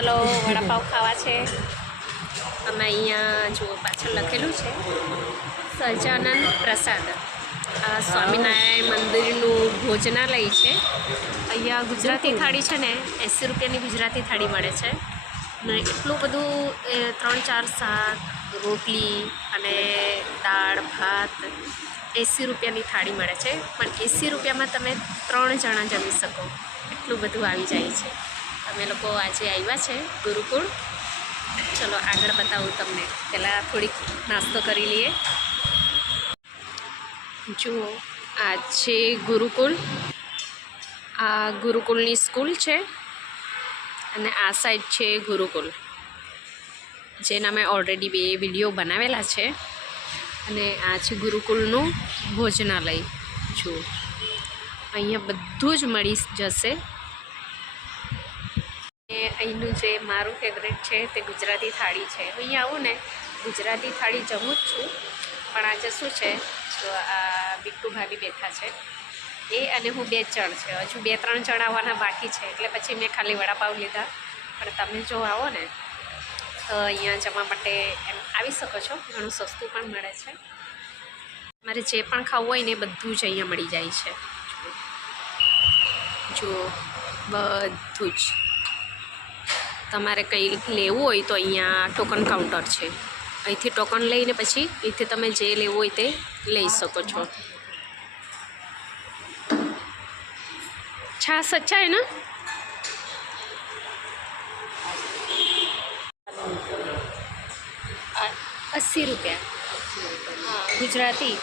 ચાલો વડાપાવ ખાવા છે। અમે અહીંયા જો પાછળ લખેલું છે સહજાનંદ પ્રસાદ, સ્વામિનારાયણ મંદિરનું ભોજનાલય છે। અહીંયા ગુજરાતી થાળી છે ને 80 રૂપિયાની ગુજરાતી થાળી મળે છે ને એટલું બધું 3-4 શાક, રોટલી અને દાળ ભાત 80 રૂપિયાની થાળી મળે છે। પણ 80 રૂપિયામાં તમે 3 જણા જમી શકો એટલું બધું આવી જાય છે। અમે લોકો આજે આવ્યા છે ગુરુકુળ। ચલો આગળ બતાવું તમને, પહેલાં થોડીક નાસ્તો કરી લઈએ। જુઓ આ છે ગુરુકુળ, આ ગુરુકુળની સ્કૂલ છે અને આ સાઈડ છે ગુરુકુળ, જેના મેં ઓલરેડી 2 વિડીયો બનાવેલા છે। અને આ છે ગુરુકુળનું ભોજનાલય। જુઓ અહીંયા બધું જ મળી જશે। અહીંનું જે મારું ફેવરેટ છે તે ગુજરાતી થાળી છે। અહીંયા આવું ને ગુજરાતી થાળી જમું જ છું, પણ આજે શું છે જો આ બિટ્ટુ ભાભી બેઠા છે એ અને હું 2 જણ છે, હજુ 2-3 જણ આવવાના બાકી છે, એટલે પછી મેં ખાલી વડાપાવ લીધા। પણ તમે જો આવો ને તો અહીંયા જમવા માટે એમ આવી શકો છો, ઘણું સસ્તું પણ મળે છે। મારે જે પણ ખાવું હોય ને બધું જ અહીંયા મળી જાય છે। જો બધું જ તમારે કંઈ લેવું હોય તો અહીંયા ટોકન કાઉન્ટર છે, અહીંથી ટોકન લઈને પછી અહીંથી તમે જે લેવું હોય તે લઈ શકો છો। છાશ अच्छा है ना? 80 રૂપિયા। હા ગુજરાતી।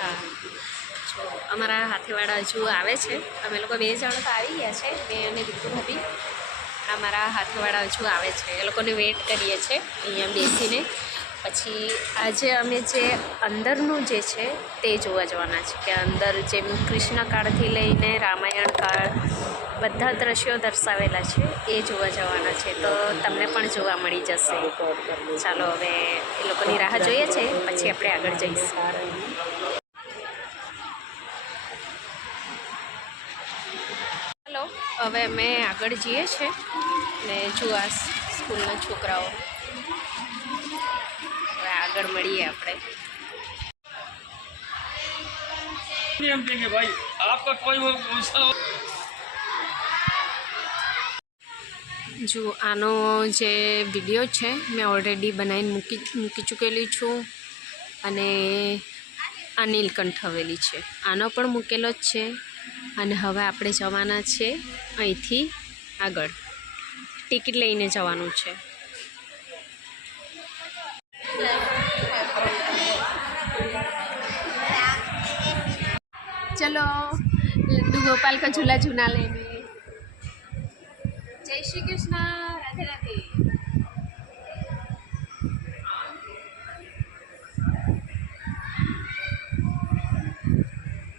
હા જો અમારા હાથેવાળા હજુ આવે છે, અમે લોકો 2 જણ તો આવી ગયા છે, મેં અને બિટ્ટુ ભાભી। અમારા હાથવાળા હજુ આવે છે, એ લોકોને વેઇટ કરીએ છીએ અહીંયા બેસીને। પછી આજે અમે જે અંદરનું જે છે તે જોવા જવાના છે કે અંદર જેમ કૃષ્ણ કાળથી લઈને રામાયણ કાળ બધા દ્રશ્યો દર્શાવેલા છે એ જોવા જવાના છે, તો તમને પણ જોવા મળી જશે। ચાલો હવે એ લોકોની રાહ જોઈએ છે, પછી આપણે આગળ જઈશું। હલો, હવે અમે આગળ જઈએ છીએ ને જો આ સ્કૂલના છોકરાઓ, હવે આગળ મળીએ આપણે। જો આનો જે વિડીયો છે મેં ઓલરેડી બનાવીને મૂકી ચૂકેલી છું, અને આ નીલકંઠ હવેલી છે આનો પણ મૂકેલો જ છે। અને હવે આપણે જવાના છે અહીંથી આગળ, ટિકિટ લઈને જવાનું છે। चलो लड्डू गोपाल का झूला झूला लेने। जय श्री कृष्ण, राधे राधे।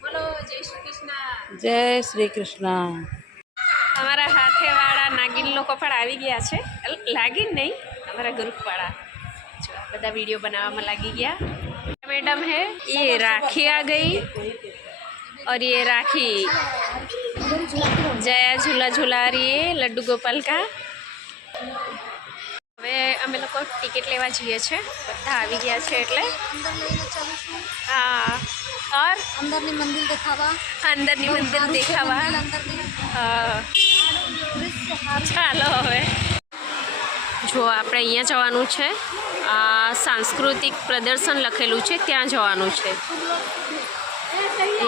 बोलो जय श्री कृष्ण। जय श्री कृष्ण। हमारा हाथे वाला नागिन लोग पर આવી ગયા છે, લાગીન નહીં हमारा ग्रुप वाला जो બધા वीडियो बनावा में लगी गया। मैडम है ये राखी आ गई और ये राखी जया झूला झूला रही है लड्डू गोपाल का। હવે અમે લોકો ટિકિટ લેવા જઈએ છીએ, બધા આવી ગયા છે એટલે હા। और अंदरनी मंदिर देखावा, અંદરની મંદિર દેખાવા। ચાલો હવે જો આપણે અહીંયા જવાનું છે, આ સાંસ્કૃતિક પ્રદર્શન લખેલું છે ત્યાં જવાનું છે,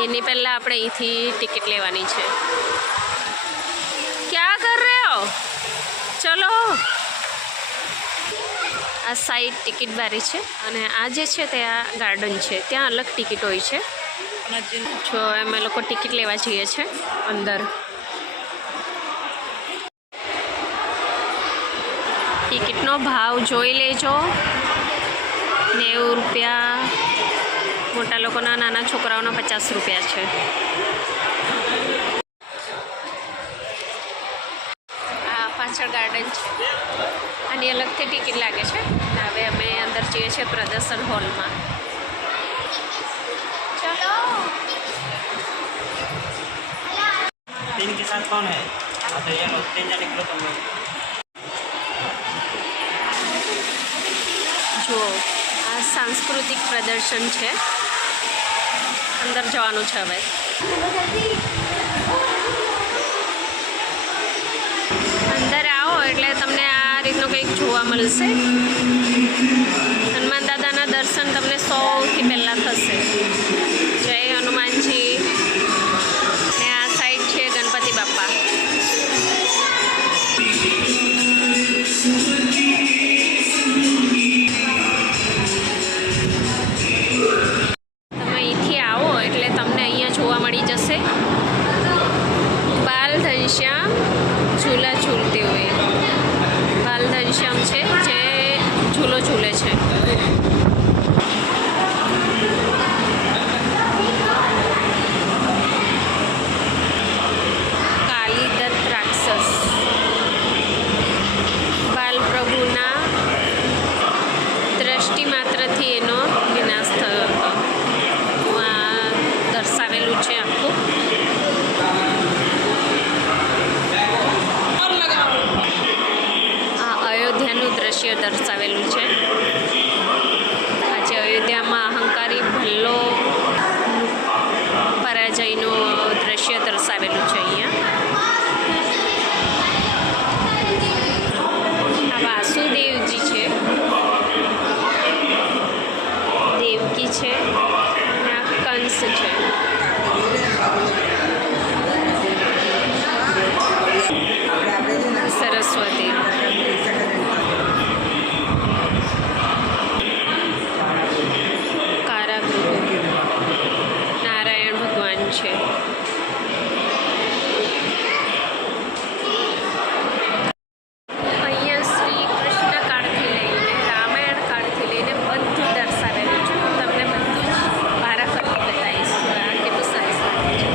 એની પહેલાં આપણે અહીંથી ટિકિટ લેવાની છે। ક્યાં કર રહે હો? ચલો આ સાઈડ ટિકિટ બારી છે અને આ જે છે ત્યાં ગાર્ડન છે, ત્યાં અલગ ટિકિટ હોય છે। જો અમે લોકો ટિકિટ લેવા જઈએ છીએ અંદર। ટિકિટનો ભાવ જોઈ લેજો, 90 રૂપિયા, મોટા લોકોના નાના છોકરાઓના 50 રૂપિયા છે। આ પાછળ ગાર્ડન છે, આની અલગથી ટિકિટ લાગે છે। હવે અમે અંદર જઈએ છીએ પ્રદર્શન હોલમાં। ચલો तीन के साथ कौन है? अच्छा ये लोग 3 जने निकलो तुम लोग। જુઓ આ સાંસ્કૃતિક પ્રદર્શન છે. અંદર જવાનું છે હવે. અંદર આવો એટલે તમને આ રીતનું કંઈક જોવા મળશે. હનુમાન દાદાના દર્શન તમને સૌથી પહેલાં થશે. જય હનુમાનજી. ને આ સાઈડ છે ગણપતિ બાપ્પા. તમે અહીંથી આવો એટલે તમને અહીંયા જોવા મળી જશે બાલ ઘનશ્યામ ઝૂલા ઝૂલતે હોય. બાલ ઘનશ્યામ છે જે ઝૂલો ઝૂલે છે. કાલિદત્ત રાક્ષસ બાલ પ્રભુના દ્રષ્ટિ માત્રથી એનો વિનાશ થયો હતો. આ દર્શાવેલું છે આખું. આ અયોધ્યાનું દ્રશ્ય દર્શાવેલું છે. આજે અયોધ્યામાં અહંકારી ભલ્લો પરાજયનું દ્રશ્ય દર્શાવેલું છે અહીંયા. આ વાસુદેવજી છે, દેવકી છે અને આ કંસ છે. સરસ્વતી. કારાગૃહ. નારાયણ ભગવાન છે. અહીંયા શ્રી કૃષ્ણ કાળથી લઈને રામાયણ કાળથી લઈને બધું દર્શાવેલું છે. હું તમને બધું જ વારાફરતી બતાવીશ. આ કેટલું સરસ લાગે છે.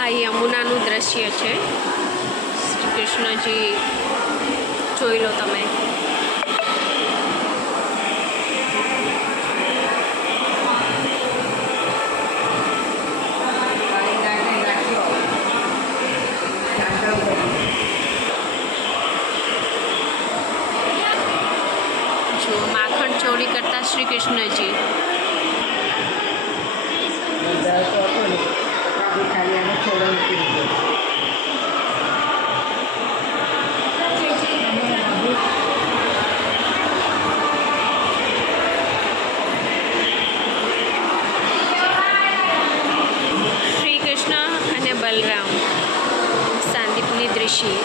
આ યમુનાનું દ્રશ્ય છે. શ્રી કૃષ્ણજી જોઈ લો તમે. જો માખણ ચોરી કરતા શ્રી કૃષ્ણજી. શ્રી કૃષ્ણ અને બલરામ સાંદીપની દૃશ્ય.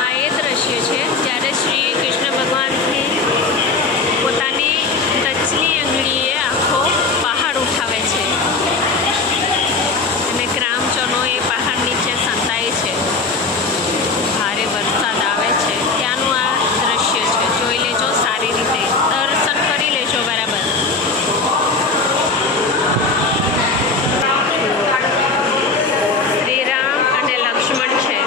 આ એ દ્રશ્ય છે જ્યારે શ્રી કૃષ્ણ ભગવાનથી પોતાની ટચલી આંગળીએ આખો પહાડ ઉઠાવે છે અને ગ્રામજનો એ પહાડ નીચે સંતાય છે. ભારે વરસાદ આવે છે ત્યાંનું આ દ્રશ્ય છે. જોઈ લેજો સારી રીતે. દર્શન કરી લેજો બરાબર. શ્રીરામ અને લક્ષ્મણ છે.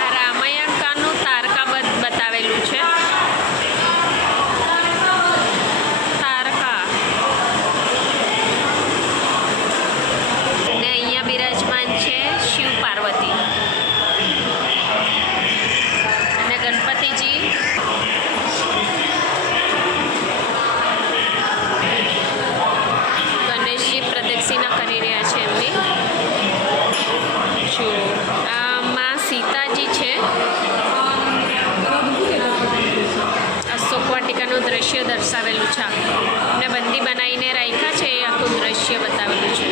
આ રામાયણ કાળનું તારકાબદ્ધ બતાવેલું છે. તારકા. અને અહીંયા બિરાજમાન છે શિવ પાર્વતી અને ગણપતિજી. ગણેશજી પ્રદક્ષિણા કરી રહ્યા છે એમની. જો આ માં સીતાજી છે. અશોક વાટિકાનું દ્રશ્ય દર્શાવેલું છે આખું. ને બંદી બનાવીને રાખ્યા છે એ આખું દ્રશ્ય બતાવેલું છે.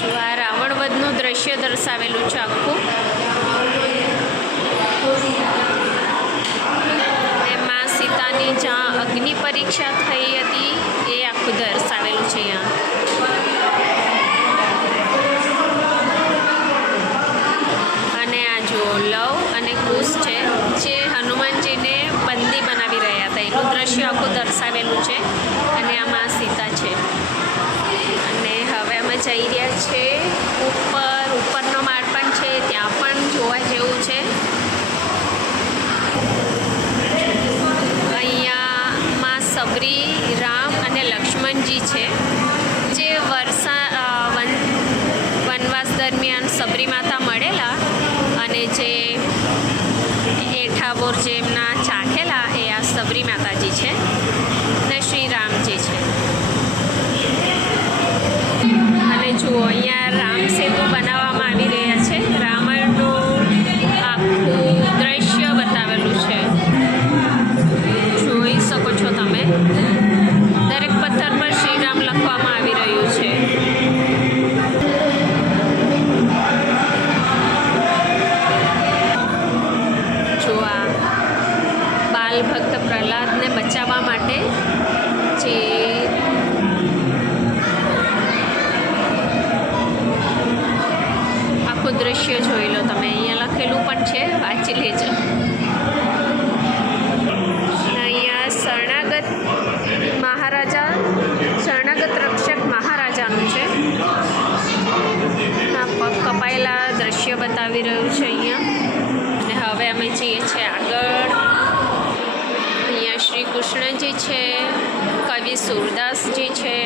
જો આ રાવણ વધનું દ્રશ્ય દર્શાવેલું છે આખું. ને માં સીતાની જ્યાં અગ્નિ પરીક્ષા થઈ હતી એ આખું દર્શાવેલું છે અહીંયા. અને આ જો લવ અને કુશ છે જે હનુમાનજીને બંદી બનાવી રહ્યા હતા એનું દ્રશ્ય આખું દર્શાવેલું છે. અને આમાં સીતા જઈ રહ્યા છે ઉપરનો માળ પણ છે, ત્યાં પણ જોવા જેવું છે. અહીંયા માં સબરી, રામ અને લક્ષ્મણજી છે, જે વનવાસ દરમિયાન સબરી માતા મળેલા અને જે એઠાબોર જે એમના ચાખેલા એ આ સબરી માતાજી છે ને શ્રી રામજી છે. અને જુઓ અહીંયા રામ સેતુ બનાવવામાં આવી રહ્યા છે. રામાયણનું આખું દ્રશ્ય બતાવેલું છે, જોઈ શકો છો તમે. દરેક પથ્થર પર શ્રીરામ લખવામાં આવી રહ્યું છે. જો આ બાલ ભક્ત પ્રહલાદને બચાવવા માટે જે આખું દ્રશ્ય જોઈ લો તમે. અહીંયા લખેલું પણ છે, વાંચી લેજો. અહીંયા શરણાગત રક્ષક મહારાજાનું છે. આ પગ કપાયેલા દ્રશ્ય બતાવી રહ્યું છે અહીંયા. અને હવે અમે જઈએ છીએ આગળ. અહીંયા શ્રી કૃષ્ણજી છે, કવિ સુરદાસજી છે.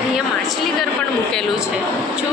અહીંયા માછલી ઘર પણ મૂકેલું છે. જો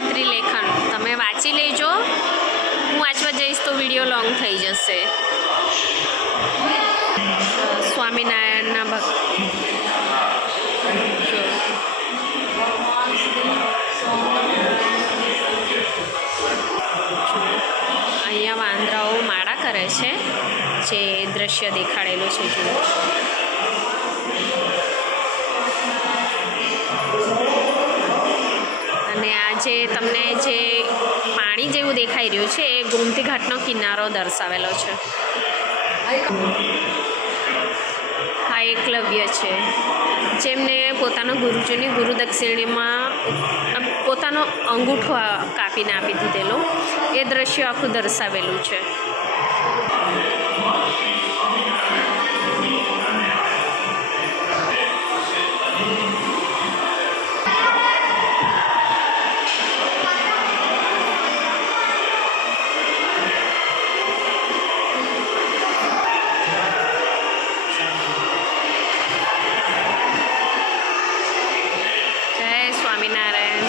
તાડપત્રી લેખન તમે વાંચી લેજો. હું વાંચવા જઈશ તો વિડીયો લોંગ થઈ જશે. સ્વામિનારાયણના ભક્ત અહીંયા વાંદરાઓ માળા કરે છે, જે દ્રશ્ય દેખાડેલું છે. જુઓ, અને આ જે તમને જે પાણી જેવું દેખાઈ રહ્યું છે એ ગોમતી ઘાટનો કિનારો દર્શાવેલો છે. આ એકલવ્ય છે, જેમને પોતાના ગુરુજીની ગુરુદક્ષિણીમાં પોતાનો અંગૂઠો કાપીને આપી દીધેલો. એ દ્રશ્ય આખું દર્શાવેલું છે. સ્વામિનારાયણ.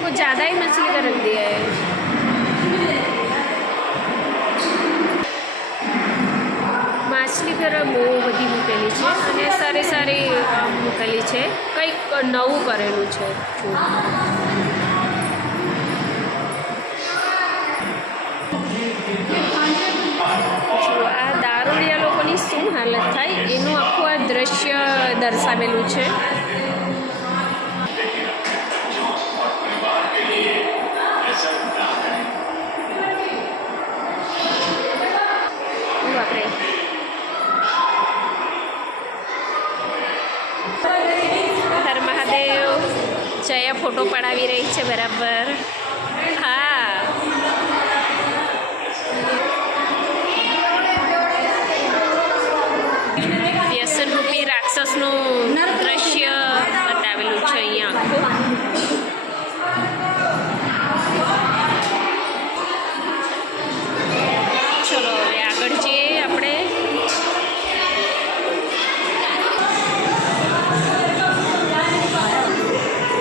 वो ज़्यादा ही मछली का रख दिया है. માછલી ઘર બહુ બધી મૂકેલી છે અને સારી સારી મૂકેલી છે. કંઈક નવું કરેલું છે. આ દારૂડિયા લોકોની શું હાલત થાય એનું આખું આ દ્રશ્ય દર્શાવેલું છે. હર મહાદેવ. જયા ફોટો પડાવી રહી છે બરાબર. હા, વ્યસન રૂપી રાક્ષસનું દ્રશ્ય બતાવેલું છે અહીંયા આખું. ચલો હવે આગળ જઈએ આપણે.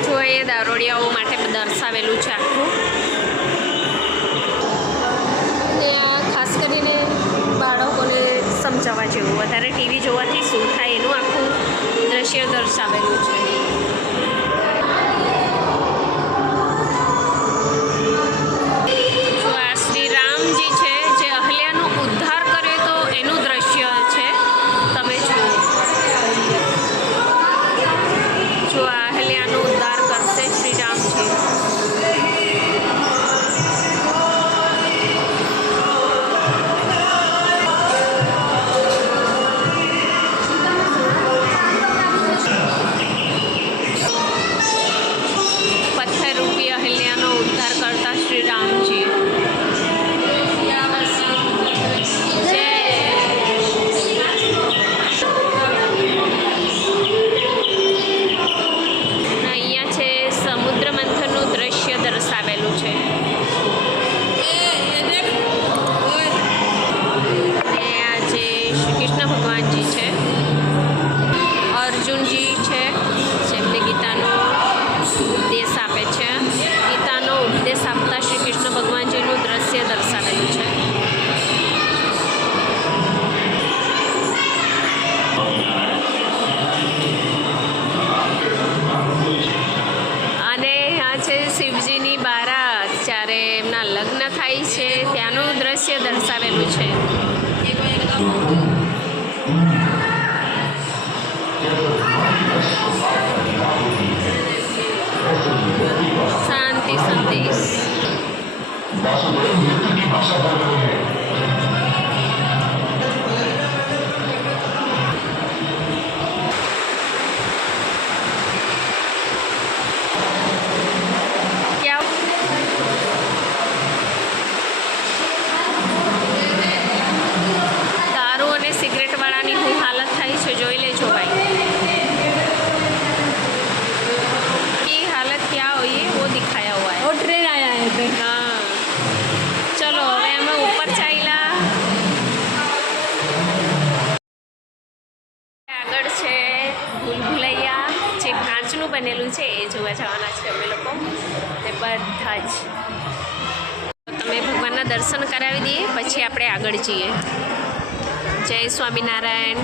જો એ દારૂડિયાઓ માટે દર્શાવેલું છે આખું. ને આ ખાસ કરીને બાળકોને સમજાવવા જેવું. વધારે ટીવી જોવાથી શું થાય એનું આખું દ્રશ્ય દર્શાવેલું છે. જો આ શ્રી રામજી છે, જે અહલ્યાનો ઉદ્ધાર કર્યો તો એનું દ્રશ્ય છે. તમે જુઓ, જો આ અહલ્યાનો ઉદ્ધાર કરશે શ્રી રામજી. દ્રશ્ય દર્શાવેલું છે. શાંતિ સંદેશ. हाँ, चलो હવે અમે ઉપર ભૂલભુલૈયા જે કાચનું બનેલું છે એ જોવા જવાના છે અમે લોકો ને બધા જ. તમે ભગવાનના દર્શન કરાવી દઈએ પછી આપણે આગળ જઈએ. જય સ્વામિનારાયણ.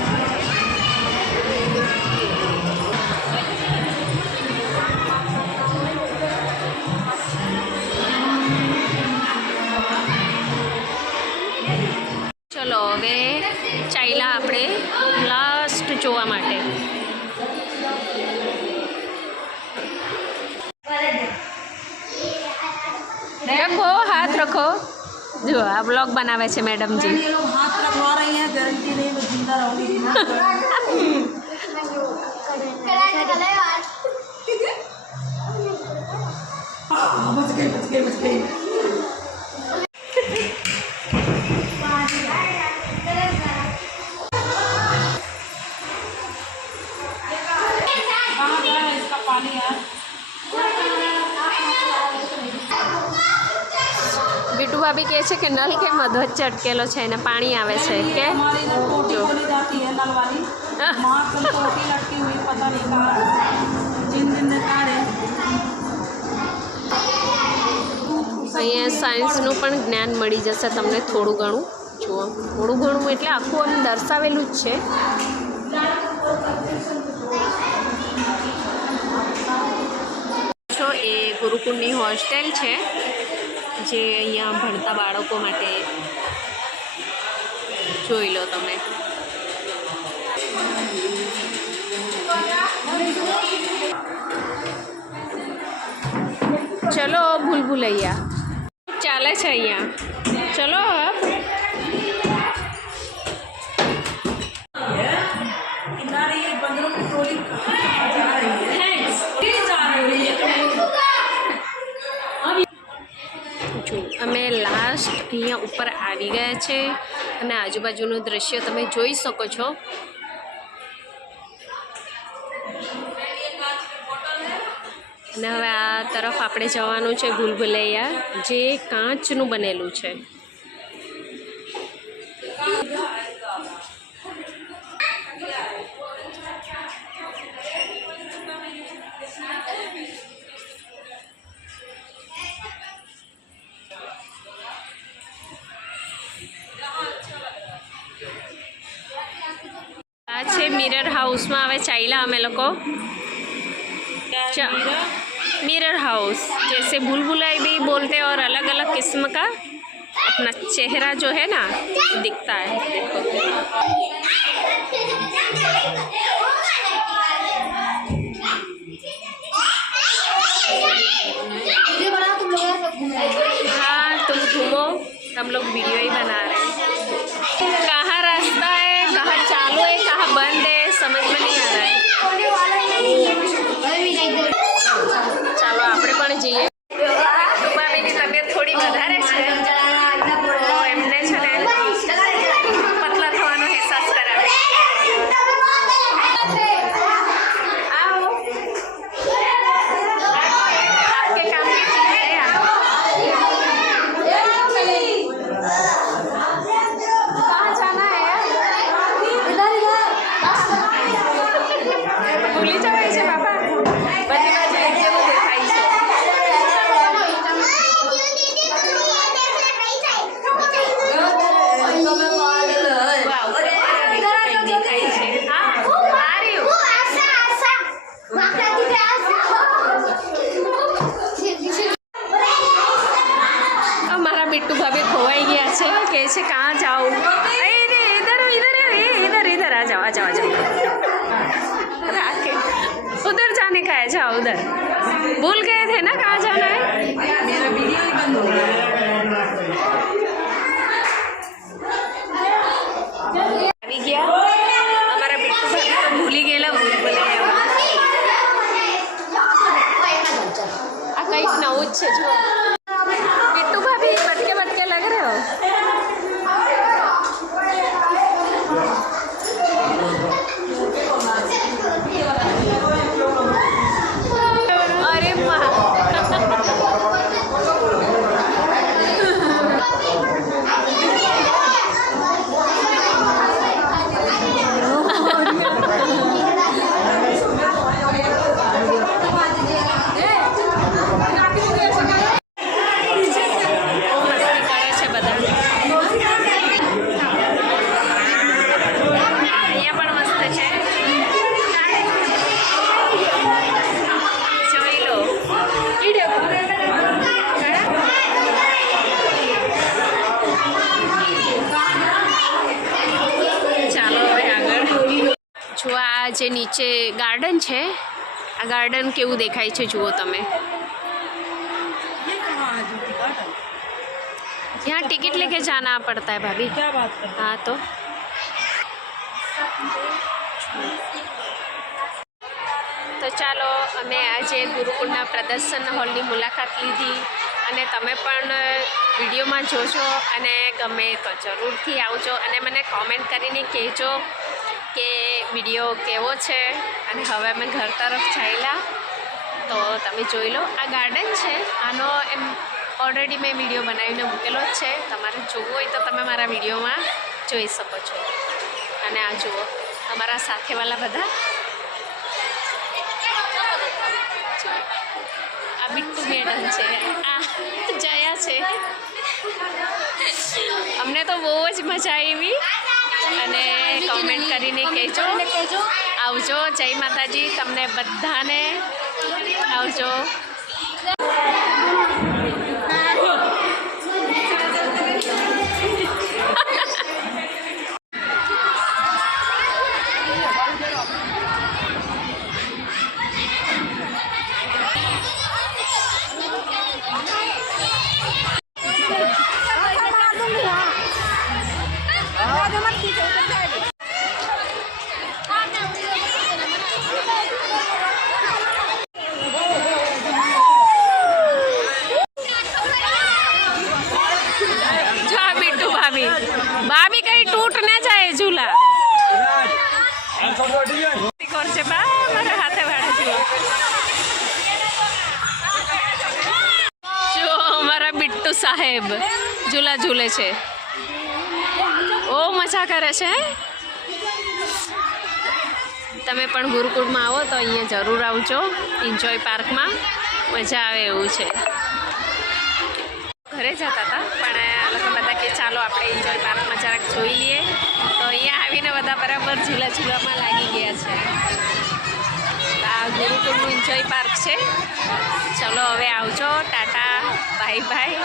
ચલો હવે ચાલ્યા આપણે લાસ્ટ જોવા માટે. रखो हाथ रखो. जो आ ब्लॉग बनावे છે મેડમજી. ये लोग हाथ रखवा रही हैं, गारंटी नहीं मैं जिंदा रहूंगी ना. बच गई. कहाँ गया है इसका पानी यार? બીટુ ભાભી કહે છે કે નલ કેમ વચ્ચે અટકેલો છે ને પાણી આવે છે કે हमारी इधर टोटी खोली जाती है नल वाली, वहाँ कल टोटी लटकी हुई पता नहीं कहाँ, जिन तार है. અહીંયા સાયન્સનું પણ જ્ઞાન મળી જશે તમને થોડું ઘણું. જુઓ થોડું ઘણું એટલે આખું આમ દર્શાવેલું જ છે. એ ગુરુકુળની હોસ્ટેલ છે જે અહીંયા ભણતા બાળકો માટે. જોઈ લો તમે. ચલો ભૂલભુલૈયા ચાલે છે અહીંયા. ચલો અમે લાસ્ટ અહીંયા ઉપર આવી ગયા છે અને આજુબાજુનું દ્રશ્ય તમે જોઈ શકો છો. અને હવે આ તરફ આપણે જવાનું છે ભૂલભુલૈયા જે કાચનું બનેલું છે. આ છે મિરર હાઉસમાં હવે ચાલ્યા અમે લોકો. मिरर हाउस जैसे भूलभुलाई भी बोलते हैं और अलग अलग किस्म का अपना चेहरा जो है ना दिखता है. देखो हाँ तुम घूमो, हम लोग वीडियो ही बना रहे हैं. कहाँ रास्ता है, कहाँ चालू है, कहाँ बंद है, समझ में नहीं आ रहा है. ચાલો આપણે પણ જઈએ. ભાભીની તબિયત થોડી વધારે છે તો એમને છે ને પતલા થવાનો અહેસાસ કરાવે. આવો આપકે કામ કી ચીજ હે યાર. कहाँ जाना है ભૂલી જવાય છે બાપા. બધી બાજુ એક જેવું દેખાય છે. અમારા बिट्टू भाभी खोवाई गया છે કહે છે कहाँ जाओ. इधर इधर इधर इधर आ जाओ आ जाओ आ जाओ. उधर जाने का है, जाओ उधर. भूल गए थे ना कहाँ जाना है. मेरा वीडियो ही बंद हो गया. આવી ગયા અમારા बिट्टू भाभी તો ભૂલી ગયેલા ભૂલભુલૈયા. આ કંઈક નવું જ છે. જો बिट्टू भाभी बटके बटके लग रहे हो. अरे वाह નીચે ગાર્ડન છે. આ ગાર્ડન કેવું દેખાય છે જુઓ તમે. ये कहाँ है जूती गार्डन? यहाँ टिकट लेके जाना पड़ता है भाभी. क्या बात कर हाँ तो ચાલો અમે આજે ગુરુકુળના પ્રદર્શન હોલની મુલાકાત લીધી અને તમે પણ વિડીયોમાં જોશો અને ગમે તો જરૂરથી આવજો અને મને કોમેન્ટ કરીને કહેજો કે વિડીયો કેવો છે. અને હવે અમે ઘર તરફ ચાલ્યા તો તમે જોઈ લો આ ગાર્ડન છે. આનો એમ ઓલરેડી મેં વિડીયો બનાવીને મૂકેલો જ છે. તમારે જોવું હોય તો તમે મારા વિડીયોમાં જોઈ શકો છો. અને આ જુઓ અમારા સાથેવાળા બધા. આ બિટ્ટુ મેડમ છે, આ જયા છે. અમને તો બહુ જ મજા આવી અને કોમેન્ટ કરીને કહેજો. આવજો. જય માતાજી તમને બધાને. આવજો. भाभी कहीं टूट ना जाए झूला. करछे बा मारे हाथे वाड़े जो हमारा बिट्टू साहेब झूला झूले છે. ઓ મજા કરે છે. તમે પણ ગુરુકુળમાં આવો તો અહીંયા જરૂર આવજો. એન્જોય પાર્કમાં મજા આવે એવું છે. ઘરે જતા હતા પણ આ લોકો બધા કે ચાલો આપણે એન્જોય પાર્કમાં જરાક જોઈ લઈએ તો અહીંયા આવીને બધા બરાબર ઝૂલા ઝૂલામાં લાગી ગયા છે. આ ગુરુકુળનું એન્જોય પાર્ક છે. ચલો હવે આવજો. Tata bye bye.